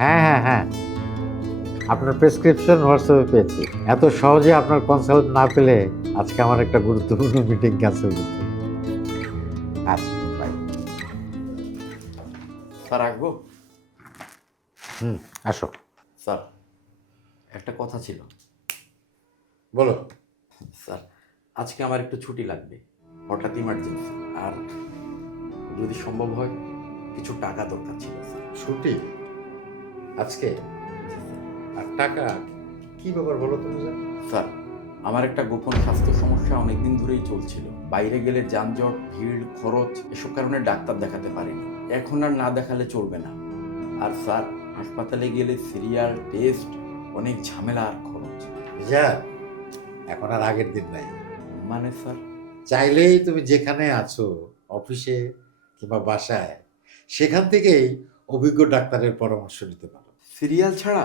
হ্যাঁ হ্যাঁ হ্যাঁ, আপনার প্রেসক্রিপশন হোয়াটসঅ্যাপে পেয়েছি। এত সহজে আপনার কনসাল্ট না পেলে আজকে আমার একটা গুরুত্বপূর্ণ মিটিং ক্যান্সেল করতে হতো। আচ্ছা বাই। স্যার আসবো? আসো। স্যার একটা কথা ছিল। বলো। স্যার আজকে আমার একটু ছুটি লাগবে, হঠাৎ ইমার্জেন্সি, আর যদি সম্ভব হয় কিছু টাকা দরকার ছিল স্যার। ছুটি আজকে? আর টাকা কি ব্যাপার বলো তুমি? স্যার আমার একটা গোপন স্বাস্থ্য সমস্যা অনেকদিন ধরেই চলছিল। বাইরে গেলে যানজট, ভিড়, খরচ, এসব কারণে ডাক্তার দেখাতে পারিনি। এখন আর না দেখালে চলবে না। আর স্যার হাসপাতালে গেলে সিরিয়াল, টেস্ট, অনেক ঝামেলা আর খরচ। যা, এখন আর আগের দিন নাই। মানে স্যার? চাইলেই তুমি যেখানে আছো, অফিসে কিংবা বাসায়, সেখান থেকেই অভিজ্ঞ ডাক্তারের পরামর্শ নিতে পারো। সিরিয়াল ছাড়া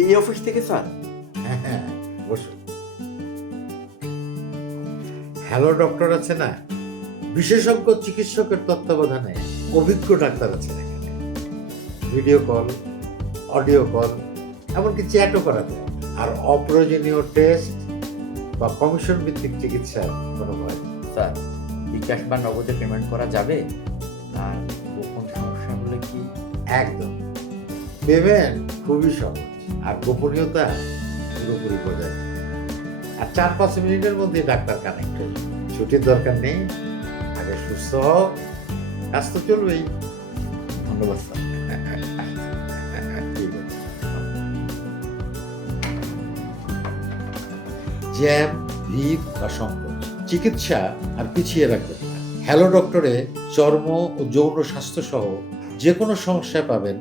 এই অফিস থেকে স্যার? হ্যাঁ, বসো। হ্যালো ডক্টর আছে না, বিশেষজ্ঞ চিকিৎসকের তত্ত্বাবধানে অভিজ্ঞ ডাক্তার আছেন এখানে। ভিডিও কল, অডিও কল, এমনকি চ্যাটও করা যায়। আর অপ্রয়োজনীয় টেস্ট বা কমিশন ভিত্তিক চিকিৎসার কোনো ভয় নেই। স্যার বিকাশ বা নগদে পেমেন্ট করা যাবে? আর গোপন সমস্যা হলে কি? একদম, পেমেন্ট খুবই সহজ, আর গোপনীয়তা পুরোপুরি বজায় থাকে। আর 4-5 মিনিটের মধ্যে ডাক্তার কানেক্ট হয়ে যাবে। ছুটির দরকার নেই, আগে সুস্থ হও, কাজ তো চলবেই। ধন্যবাদ স্যার। ঠিক আছে। জ্যাম, ভিড় বা সংকোচ চিকিৎসা আর পিছিয়ে রাখবেন না। হ্যালো ডক্টরে চর্ম ও যৌন স্বাস্থ্য সহ যে কোনো সমস্যায় পাবেন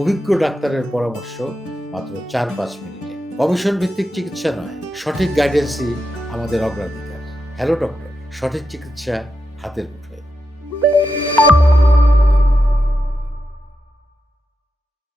অভিজ্ঞ ডাক্তারের পরামর্শ মাত্র 4-5 মিনিটে। কমিশন ভিত্তিক চিকিৎসা নয়, সঠিক গাইডেন্সই আমাদের অগ্রাধিকার। হ্যালো ডক্টর, সঠিক চিকিৎসা হাতের মুঠোয়।